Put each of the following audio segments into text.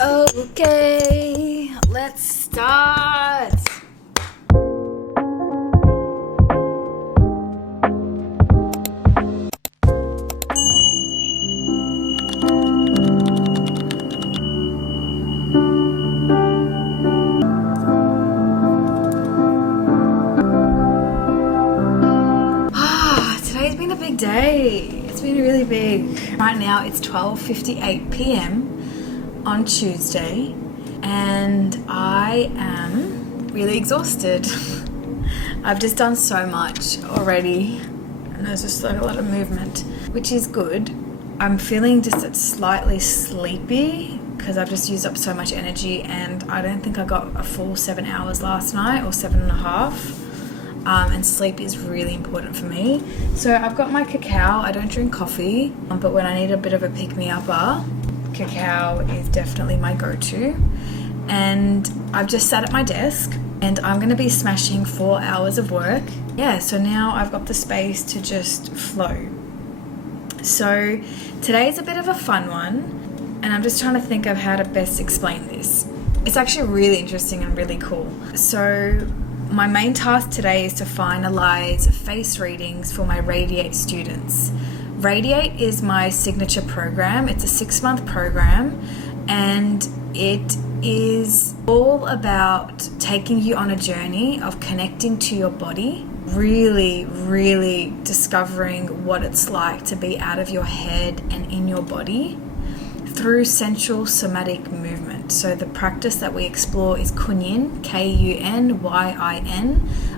Okay, let's start. Today's been a big day. It's been really big. Right now it's 12:58 p.m. on Tuesday and I am really exhausted. I've just done so much already and there's just like a lot of movement, which is good. I'm feeling just slightly sleepy because I've just used up so much energy and I don't think I got a full 7 hours last night, or 7.5. And sleep is really important for me. So I've got my cacao. I don't drink coffee, but when I need a bit of a pick-me-upper, cacao is definitely my go-to. And I've just sat at my desk and I'm going to be smashing 4 hours of work. Yeah, so now I've got the space to just flow. So today's a bit of a fun one and I'm just trying to think of how to best explain this. It's actually really interesting and really cool. So my main task today is to finalize face readings for my Radiate students. Radiate is my signature program. It's a 6-month program and it is all about taking you on a journey of connecting to your body, really discovering what it's like to be out of your head and in your body through sensual somatic movement. So the practice that we explore is KunYin, Kunyin.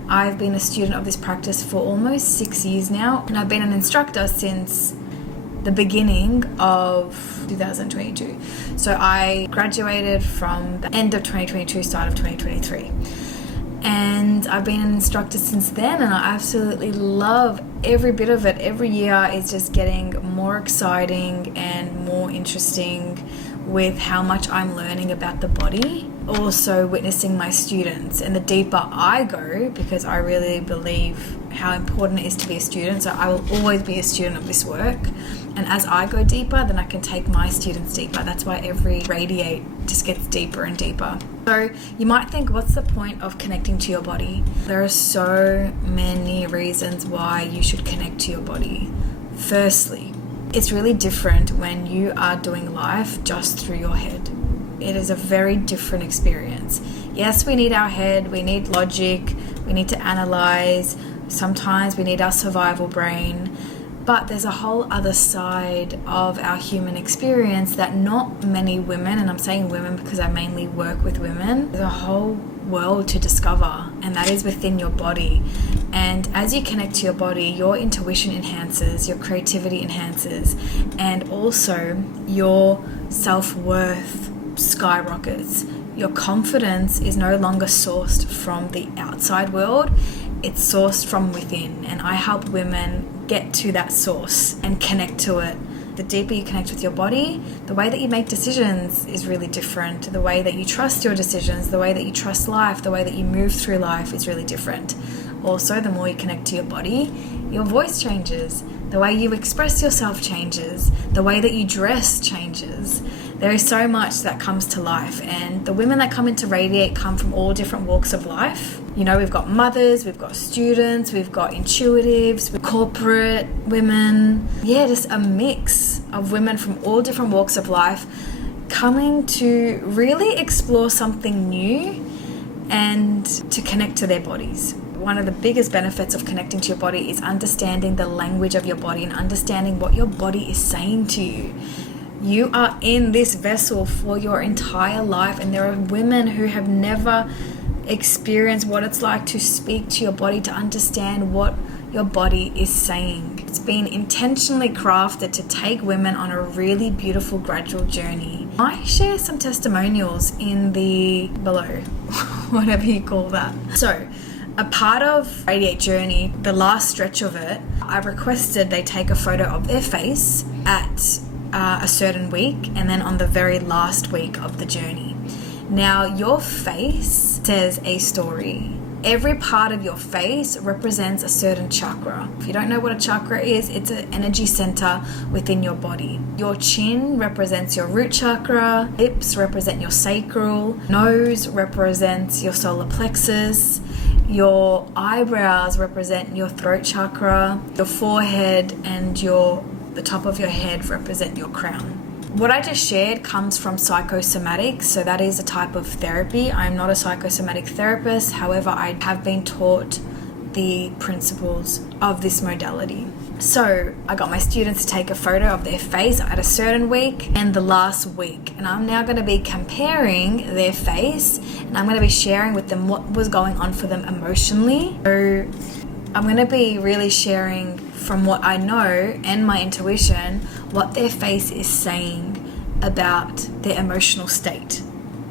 I've been a student of this practice for almost 6 years now, and I've been an instructor since the beginning of 2022. So I graduated from the end of 2022, start of 2023. And I've been an instructor since then and I absolutely love every bit of it. Every year is just getting more exciting and more interesting with how much I'm learning about the body. Also witnessing my students, and the deeper I go, because I really believe how important it is to be a student. So I will always be a student of this work. And as I go deeper, then I can take my students deeper. That's why every Radiate just gets deeper and deeper. So you might think, what's the point of connecting to your body? There are so many reasons why you should connect to your body. Firstly, it's really different when you are doing life just through your head. It is a very different experience. Yes, we need our head, we need logic, we need to analyze. Sometimes we need our survival brain. But there's a whole other side of our human experience that not many women, and I'm saying women because I mainly work with women, there's a whole world to discover, and that is within your body. And as you connect to your body, your intuition enhances, your creativity enhances, and also your self-worth skyrockets. Your confidence is no longer sourced from the outside world, it's sourced from within. And I help women get to that source and connect to it. The deeper you connect with your body, the way that you make decisions is really different. The way that you trust your decisions, the way that you trust life, the way that you move through life is really different. Also, the more you connect to your body, your voice changes. The way you express yourself changes. The way that you dress changes. There is so much that comes to life, and the women that come into Radiate come from all different walks of life. You know, we've got mothers, we've got students, we've got intuitives, corporate women. Yeah, just a mix of women from all different walks of life coming to really explore something new and to connect to their bodies. One of the biggest benefits of connecting to your body is understanding the language of your body and understanding what your body is saying to you. You are in this vessel for your entire life, and there are women who have never experienced what it's like to speak to your body, to understand what your body is saying. It's been intentionally crafted to take women on a really beautiful gradual journey. I share some testimonials in the below, whatever you call that. So a part of Radiate Journey, the last stretch of it, I requested they take a photo of their face at a certain week and then on the very last week of the journey. Now, your face says a story. every part of your face represents a certain chakra. If you don't know what a chakra is, it's an energy center within your body. Your chin represents your root chakra, lips represent your sacral, nose represents your solar plexus, your eyebrows represent your throat chakra, your forehead and the top of your head represent your crown. What I just shared comes from psychosomatics, so that is a type of therapy. I'm not a psychosomatic therapist, however, I have been taught the principles of this modality. So I got my students to take a photo of their face at a certain week and the last week, and I'm now going to be comparing their face, and I'm going to be sharing with them what was going on for them emotionally. So I'm going to be really sharing from what I know and my intuition what their face is saying about their emotional state.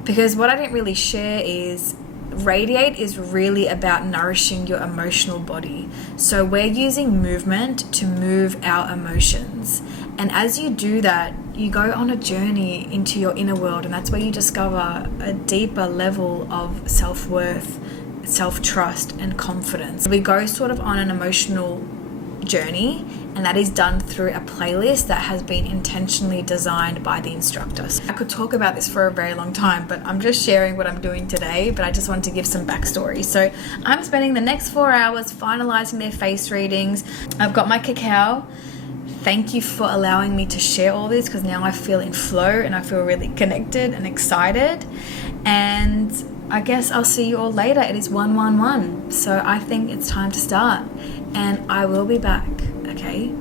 Because what I didn't really share is Radiate is really about nourishing your emotional body. So we're using movement to move our emotions. And as you do that, you go on a journey into your inner world, and that's where you discover a deeper level of self-worth, self-trust, and confidence. We go sort of on an emotional journey, and that is done through a playlist that has been intentionally designed by the instructors. I could talk about this for a very long time, but I'm just sharing what I'm doing today, but I just wanted to give some backstory. So I'm spending the next 4 hours finalizing their face readings. I've got my cacao. Thank you for allowing me to share all this, because now I feel in flow and I feel really connected and excited. And I guess I'll see you all later. It is 111, so I think it's time to start, and I will be back, okay?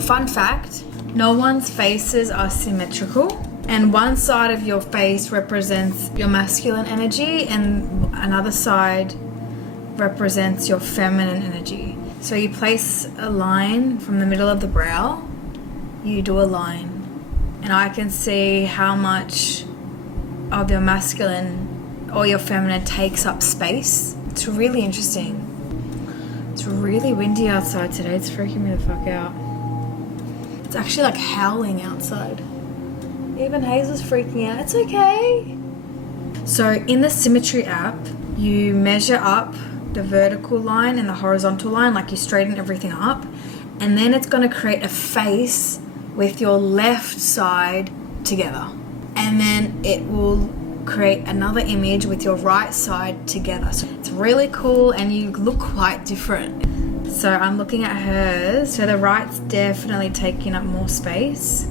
Fun fact, no one's faces are symmetrical, and one side of your face represents your masculine energy and another side represents your feminine energy. So you place a line from the middle of the brow, you do a line, and I can see how much of your masculine or your feminine takes up space. It's really interesting. It's really windy outside today. It's freaking me the fuck out. It's actually like howling outside. Even Hazel's freaking out. It's okay. So in the Symmetry app, you measure up the vertical line and the horizontal line, like you straighten everything up, and then it's going to create a face with your left side together, and then it will create another image with your right side together. So it's really cool, and you look quite different. So I'm looking at hers, so the right's definitely taking up more space.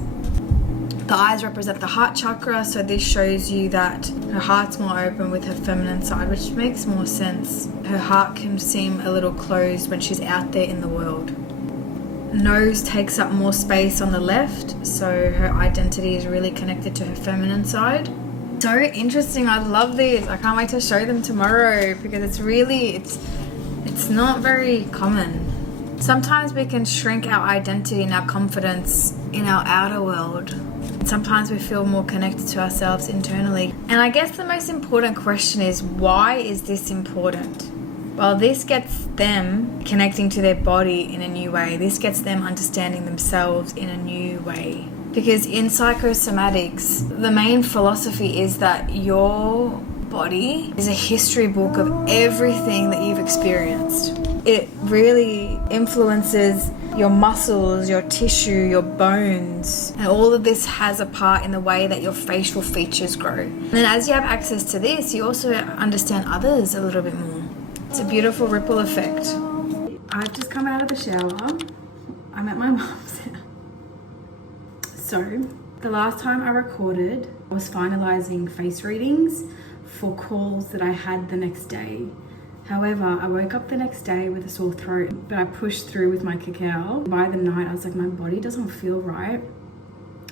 The eyes represent the heart chakra, so this shows you that her heart's more open with her feminine side, which makes more sense. Her heart can seem a little closed when she's out there in the world. Nose takes up more space on the left, so her identity is really connected to her feminine side. So interesting, I love these. I can't wait to show them tomorrow, because it's not very common. Sometimes we can shrink our identity and our confidence in our outer world. Sometimes we feel more connected to ourselves internally. And I guess the most important question is, why is this important? Well, this gets them connecting to their body in a new way. This gets them understanding themselves in a new way. Because in psychosomatics, the main philosophy is that your body is a history book of everything that you've experienced. It really influences your muscles, your tissue, your bones, and all of this has a part in the way that your facial features grow. And then as you have access to this, you also understand others a little bit more. It's a beautiful ripple effect. I've just come out of the shower. I'm at my mum's house. So, the last time I recorded, I was finalizing face readings for calls that I had the next day. However, I woke up the next day with a sore throat, but I pushed through with my cacao. By the night, I was like, my body doesn't feel right.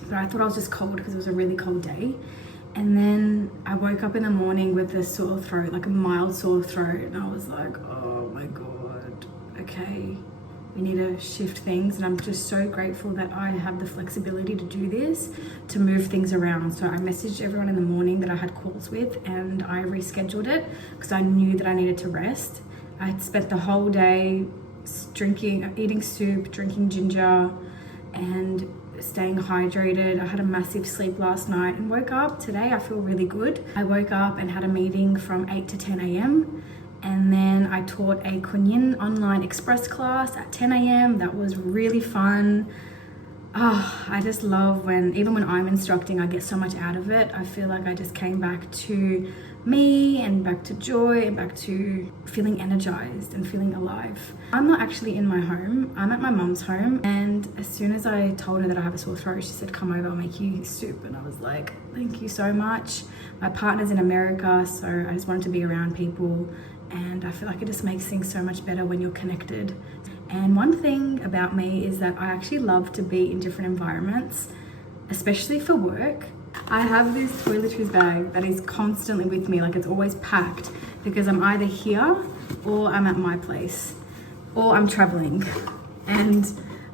But I thought I was just cold because it was a really cold day. And then I woke up in the morning with a sore throat, like a mild sore throat. And I was like, oh my God, okay, we need to shift things. And I'm just so grateful that I have the flexibility to do this, to move things around. So I messaged everyone in the morning that I had calls with, and I rescheduled it because I knew that I needed to rest. I had spent the whole day eating soup, drinking ginger, and staying hydrated. I had a massive sleep last night and woke up today. I feel really good. I woke up and had a meeting from 8 to 10 a.m. and then I taught a KunYin online express class at 10 a.m. That was really fun. I just love when, even when I'm instructing, I get so much out of it. I feel like I just came back to me and back to joy and back to feeling energized and feeling alive. I'm not actually in my home. I'm at my mum's home, and as soon as I told her that I have a sore throat, she said, come over, I'll make you soup. And I was like, thank you so much. My partner's in America, so I just wanted to be around people, and I feel like it just makes things so much better when you're connected. And one thing about me is that I actually love to be in different environments, especially for work. I have this toiletries bag that is constantly with me, like it's always packed, because I'm either here or I'm at my place or I'm traveling. And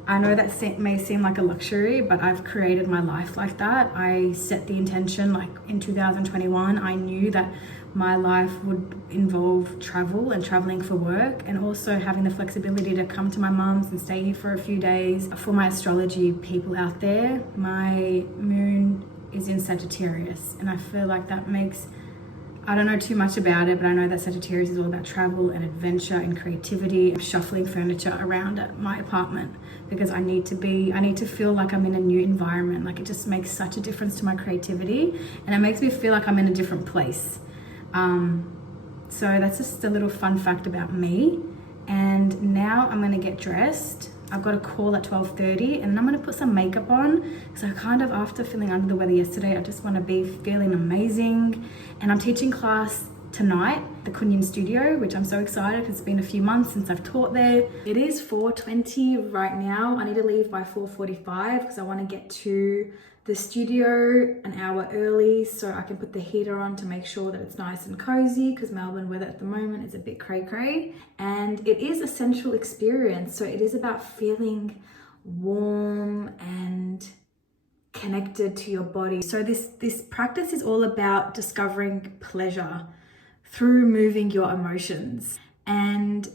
I know that may seem like a luxury, but I've created my life like that. I set the intention, like in 2021, I knew that my life would involve travel and traveling for work, and also having the flexibility to come to my mum's and stay here for a few days. For my astrology people out there, my moon is in Sagittarius, and I feel like that makes, I don't know too much about it, but I know that Sagittarius is all about travel and adventure and creativity. I'm shuffling furniture around at my apartment because I need to feel like I'm in a new environment. Like it just makes such a difference to my creativity, and it makes me feel like I'm in a different place. So that's just a little fun fact about me. And now I'm gonna get dressed. I've got a call at 12:30, and I'm gonna put some makeup on because after feeling under the weather yesterday, I just wanna be feeling amazing. And I'm teaching class tonight, the KunYin studio, which I'm so excited because it's been a few months since I've taught there. It is 4:20 right now. I need to leave by 4:45 because I wanna get to the studio an hour early so I can put the heater on to make sure that it's nice and cozy, because Melbourne weather at the moment is a bit cray-cray, and it is a sensual experience. So it is about feeling warm and connected to your body. So this practice is all about discovering pleasure through moving your emotions. And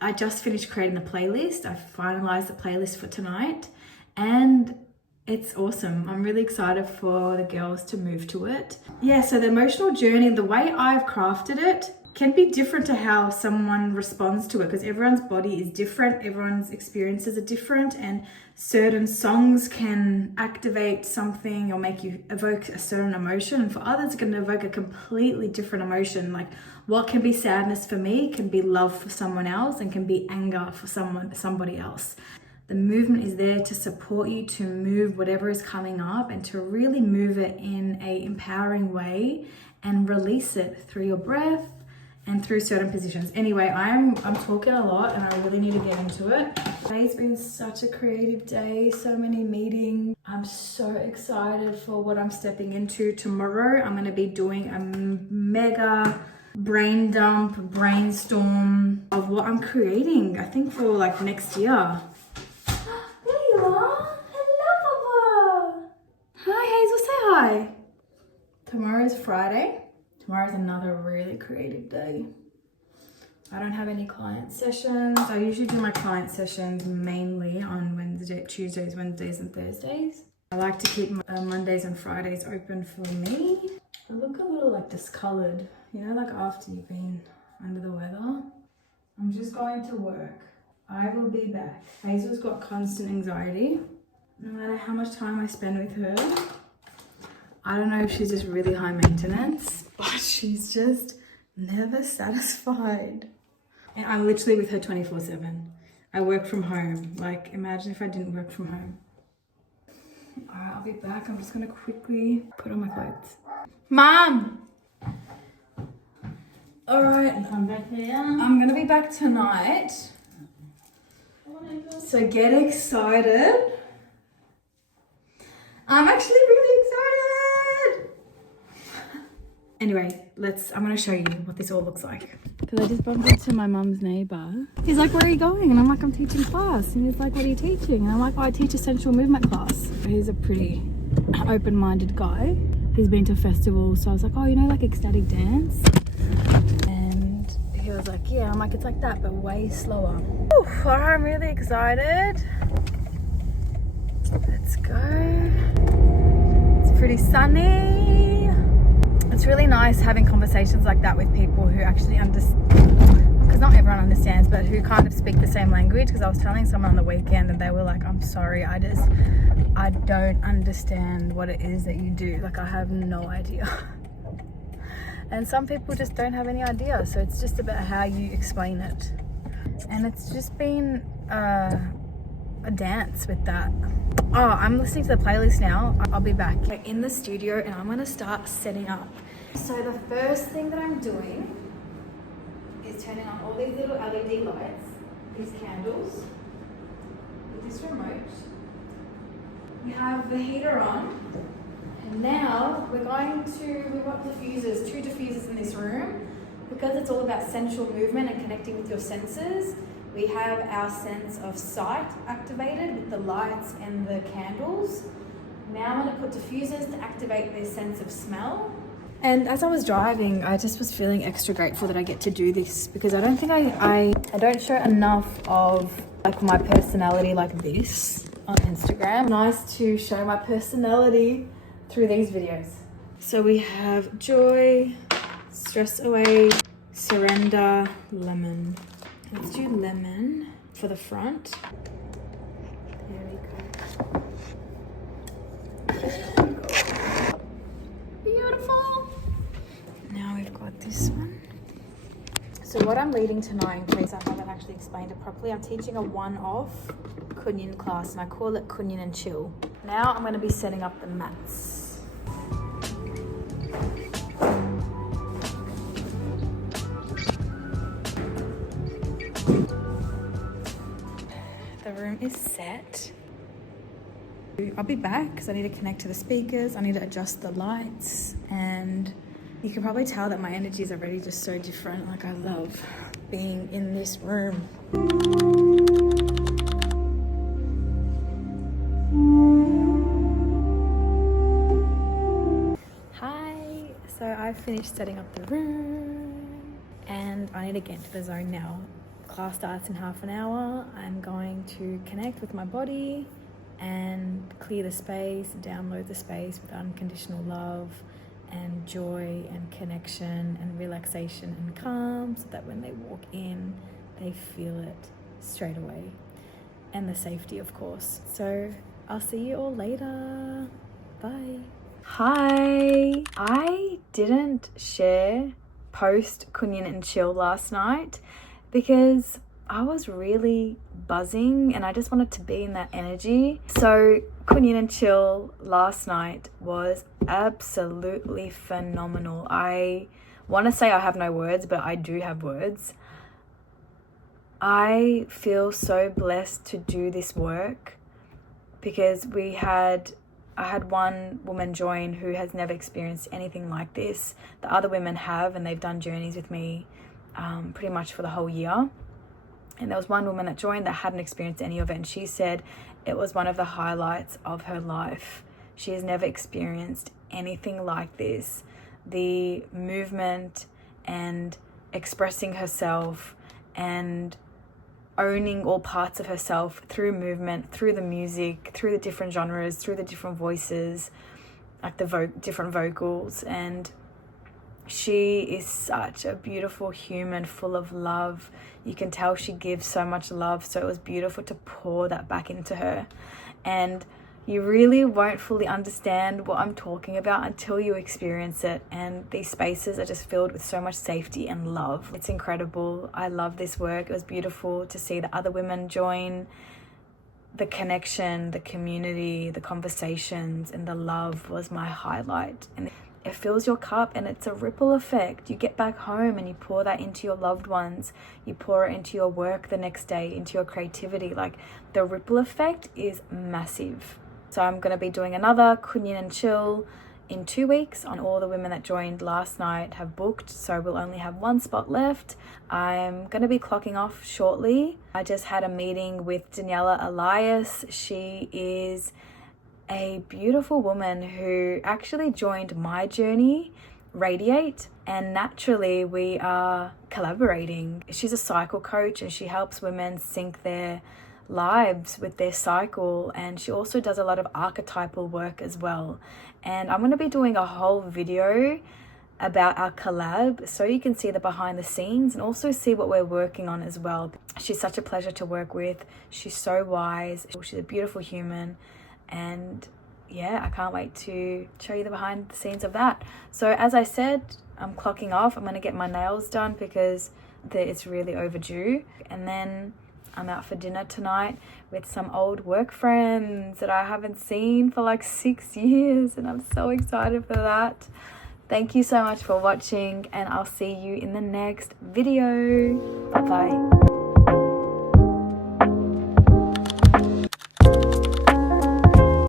I just finished creating the playlist. I finalized the playlist for tonight, and it's awesome. I'm really excited for the girls to move to it. Yeah, so the emotional journey, the way I've crafted it can be different to how someone responds to it, because everyone's body is different, everyone's experiences are different, and certain songs can activate something or make you evoke a certain emotion, and for others it can evoke a completely different emotion. Like what can be sadness for me can be love for someone else, and can be anger for somebody else. The movement is there to support you to move whatever is coming up, and to really move it in a empowering way and release it through your breath and through certain positions. Anyway, I'm talking a lot and I really need to get into it. Today's been such a creative day, so many meetings. I'm so excited for what I'm stepping into tomorrow. I'm gonna be doing a mega brain dump, brainstorm of what I'm creating, I think for like next year. There you are. Hello, Papa. Hi, Hazel, say hi. Tomorrow's Friday. Tomorrow's another really creative day. I don't have any client sessions. I usually do my client sessions mainly on Tuesdays, Wednesdays, and Thursdays. I like to keep Mondays and Fridays open for me. I look a little like discolored, you know, like after you've been under the weather. I'm just going to work. I will be back. Hazel's got constant anxiety. No matter how much time I spend with her, I don't know if she's just really high maintenance, but she's just never satisfied. And I'm literally with her 24/7. I work from home. Like, imagine if I didn't work from home. All right, I'll be back. I'm just gonna quickly put on my clothes. Mom! All right, Come back here. I'm gonna be back tonight. So get excited. I'm actually really excited. Anyway, I'm gonna show you what this all looks like. Because I just bumped into my mum's neighbor. He's like, where are you going? And I'm like, I'm teaching class. And he's like, what are you teaching? And I'm like, oh, I teach a sensual movement class. He's a pretty open-minded guy. He's been to festivals. So I was like, oh, you know, like ecstatic dance? And he was like, yeah. I'm like, it's like that, but way slower. Ooh, I'm really excited. Let's go. It's pretty sunny. It's really nice having conversations like that with people who actually understand, because not everyone understands, but who kind of speak the same language. Because I was telling someone on the weekend and they were like, I'm sorry, I don't understand what it is that you do. Like, I have no idea. And some people just don't have any idea. So it's just about how you explain it. And it's just been a dance with that. Oh, I'm listening to the playlist now. I'll be back. We're in the studio and I'm gonna start setting up. So the first thing that I'm doing is turning on all these little LED lights, these candles, with this remote. We have the heater on, and now we've got diffusers, 2 diffusers in this room. Because it's all about sensual movement and connecting with your senses, we have our sense of sight activated with the lights and the candles. Now I'm going to put diffusers to activate their sense of smell. And as I was driving, I just was feeling extra grateful that I get to do this, because I don't think I don't show enough of like my personality like this on Instagram. Nice to show my personality through these videos. So we have joy, stress away, surrender, lemon. Let's do lemon for the front. There we go. Beautiful. Now we've got this one. So what I'm leading tonight, in case I haven't actually explained it properly, I'm teaching a one-off KunYin class, and I call it KunYin and Chill. Now I'm going to be setting up the mats. The room is set. I'll be back because I need to connect to the speakers. I need to adjust the lights, and you can probably tell that my energy is already just so different. Like, I love being in this room. Hi, so I've finished setting up the room and I need to get into the zone now. Class starts in half an hour. I'm going to connect with my body and clear the space, download the space with unconditional love and joy and connection and relaxation and calm, so that when they walk in, they feel it straight away. And the safety, of course. So I'll see you all later. Bye. Hi. I didn't post KunYin and Chill last night because I was really buzzing and I just wanted to be in that energy. So KunYin and Chill last night was absolutely phenomenal. I want to say I have no words, but I do have words. I feel so blessed to do this work because I had one woman join who has never experienced anything like this. The other women have, and they've done journeys with me pretty much for the whole year. And there was one woman that joined that hadn't experienced any of it, and she said it was one of the highlights of her life. She has never experienced anything like this. The movement and expressing herself and owning all parts of herself through movement, through the music, through the different genres, through the different voices, like the different vocals. And she is such a beautiful human, full of love. You can tell she gives so much love, so it was beautiful to pour that back into her. And you really won't fully understand what I'm talking about until you experience it. And these spaces are just filled with so much safety and love. It's incredible. I love this work. It was beautiful to see the other women join. The connection, the community, the conversations, and the love was my highlight. And it fills your cup, and it's a ripple effect. You get back home and you pour that into your loved ones. You pour it into your work the next day, into your creativity. Like, the ripple effect is massive. So I'm going to be doing another KunYin and Chill in 2 weeks. On all the women that joined last night have booked, so we'll only have one spot left. I'm going to be clocking off shortly. I just had a meeting with Daniela Elias. She is a beautiful woman who actually joined my journey, Radiate, and naturally we are collaborating. She's a cycle coach and she helps women sync their lives with their cycle, and she also does a lot of archetypal work as well. And I'm going to be doing a whole video about our collab so you can see the behind the scenes and also see what we're working on as well. She's such a pleasure to work with. She's so wise. She's a beautiful human, and yeah, I can't wait to show you the behind the scenes of that. So as I said, I'm clocking off. I'm going to get my nails done because it's really overdue, and then I'm out for dinner tonight with some old work friends that I haven't seen for like 6 years, and I'm so excited for that. Thank you so much for watching, and I'll see you in the next video. Bye bye.